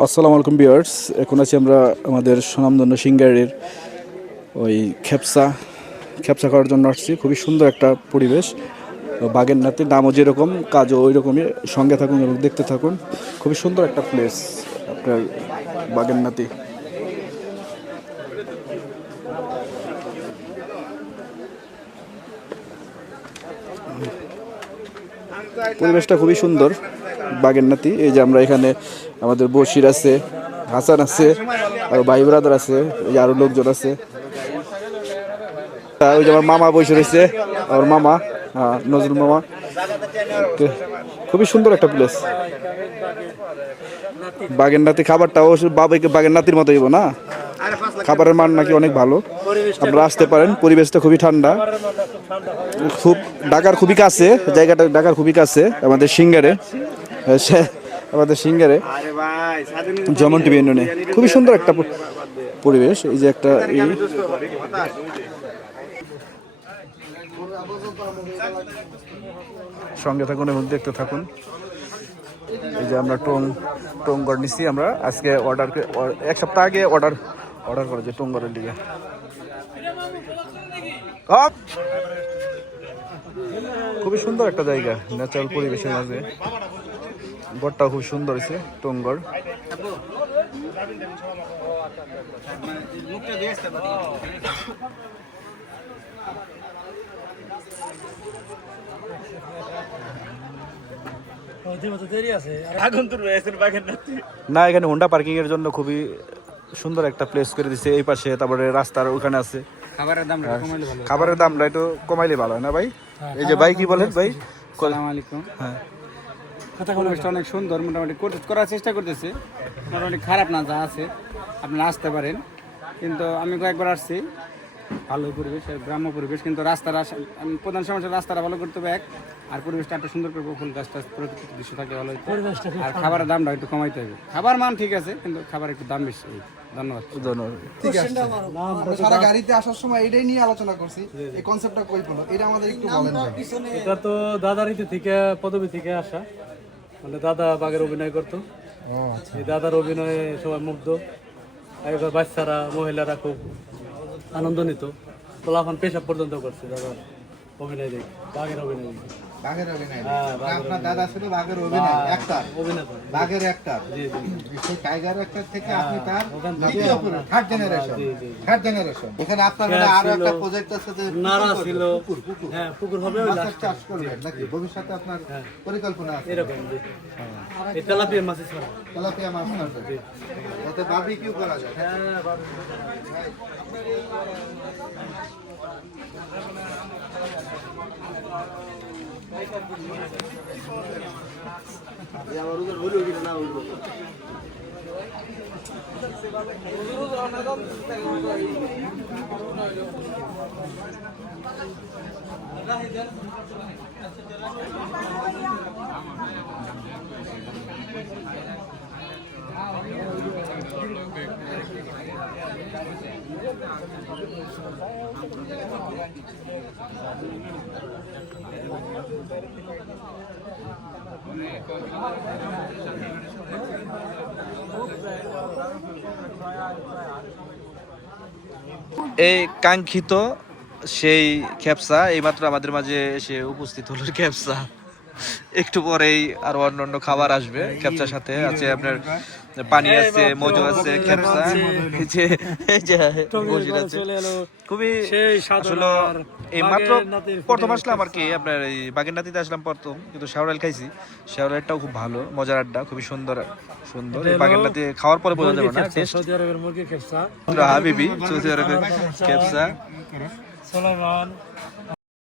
আসসালামু আলাইকুম ভিউয়ার্স, এখন আছি আমরা আমাদের সুনামধন্য সিঙ্গারের ওই খেপসা করার জন্য আসছি। খুবই সুন্দর একটা পরিবেশ। বাগের নাতির দামও যেরকম, কাজও ওই রকমই। সঙ্গে থাকুন এবং দেখতে থাকুন। খুবই সুন্দর একটা প্লেস আপনার বাগের নাতি। পরিবেশটা খুবই সুন্দর বাগের নাতি। এই যে আমরা এখানে আমাদের বশির আছে, হাসান আছে, আর ভাই ব্রাদার আছে, এই যে আরো লোকজন আছে। ওই যে আমার মামা বসে রয়েছে, আমার মামা, হ্যাঁ, নজরুল মামা। তো খুবই সুন্দর একটা প্লেস বাগের নাতি। খাবারটাও বাবাকে বাগের নাতির মতো হইব না, খাবারের মান নাকি অনেক ভালো। আপনারা আসতে পারেন, পরিবেশটা খুবই ঠান্ডা। খুব ঢাকার খুবই কাছে, জায়গাটা ঢাকার খুবই কাছে আমাদের সিঙ্গারে। আমাদের সিঙ্গারে যেমন টিভি ইউনিয়নে খুবই সুন্দর একটা পরিবেশ। এই যে একটা সঙ্গে থাকুন এবং দেখতে থাকুন। এই যে আমরা টঙ্গর নিচ্ছি। আমরা আজকে এক সপ্তাহ আগে অর্ডার করেছি টঙ্গরের দিকে। খুবই সুন্দর একটা জায়গা, ন্যাচারাল পরিবেশের মাঝে। গড়টাও খুব সুন্দর হয়েছে টঙ্গর। না, এখানে হোন্ডা পার্কিং এর জন্য খুবই সুন্দর একটা প্লেস করে দিছে এই পাশে। তারপরে রাস্তার ওখানে আছে। খাবারের দামটা একটু কমাইলে ভালো হয় না ভাই? এই যে ভাই কি বলেন ভাই? আসসালামু আলাইকুম। হ্যাঁ, পরিবেশটা অনেক সুন্দর, মোটামুটি করার চেষ্টা করতেছে। মোটামুটি খারাপ না, যা আছে আপনারা আসতে পারেন। কিন্তু আমি কয়েকবার আসছি, ভালো পরিবেশ, গ্রাম্য পরিবেশ। কিন্তু প্রধান সমস্যা রাস্তাটা ভালো করতে হবে এক, আর পরিবেশটা একটু সুন্দর করবো, ফুল গাছটা প্রকৃতির দৃশ্য থাকে ভালো হইতে। আর খাবারের দামটা একটু কমাইতে হবে। খাবার মান ঠিক আছে, কিন্তু খাবার একটু দাম বেশি। ধন্যবাদ। ঠিক আছে। আমরা সারা গাড়িতে আসার সময় এটাই নিয়ে আলোচনা করছি, এই কনসেপ্টটা কই পড়লো এটা আমাদের একটু বলেন ভাই। এটা তো দাদার ইতি থেকে, পদবী থেকে আসা। মানে দাদা বাঘের অভিনয় করতো। এই দাদার অভিনয়ে সবাই মুগ্ধ। আগেকার বাচ্চারা, মহিলারা খুব আনন্দ নিত। পোলাপান পেশাব পর্যন্ত করছে দাদার অভিনয় দেখে, বাঘের অভিনয় দেখে। বাঘের অভিনয়, হ্যাঁ, আপনার দাদা ছিল বাঘের অভিনয় অ্যাক্টর, অভিনেতা। বাঘের অ্যাক্টর। জি জি। সেই টাইগার অ্যাক্টর থেকে আপনি তার ওখান থেকে দ্বিতীয় পুরুষ, থার্ড জেনারেশন। জি, জি। Third generation. এখানে আপনার শেয়ার আরো ছিল, একটা প্রজেক্ট আছে যে নাড়া ছিল। পুকুর হ্যাঁ, পুকুর হবে ওই মাছের লাস্টে। চাষ করবেন নাকি ভবিষ্যতে আপনার পরিকল্পনা আছে? এরকম জি। এই তেলাপিয়া মাছ ছিল। তেলাপিয়া মাছ করবেন, যাতে বারবিকিউ করা যায়। হ্যাঁ, এই কাঙ্ক্ষিত সেই খেপসা এইমাত্র আমাদের মাঝে এসে উপস্থিত হলো। খেপসা একটু পরেই আর অন্যান্য খাবার আসবে। খেপসার সাথে আছে আপনার পানি আছে, মজু আছে, খেপসা, এই যে বসির আছে। খুবই আসলে এই মাত্র প্রথম আসলাম আর কি, আপনার এই বাগের নাতিতে আসলাম প্রথম। কিন্তু শাওরাল খাইছি, শাওরালটাও খুব ভালো, মজার আড্ডা, খুবই সুন্দর সুন্দর। এই বাগের নাতি খাওয়ার পরে বোঝা যাবে না টেস্ট। সৌদি আরবের মুরগি খেপসা, হাবিবি সৌদি আরবের খেপসা। সুলাইমান,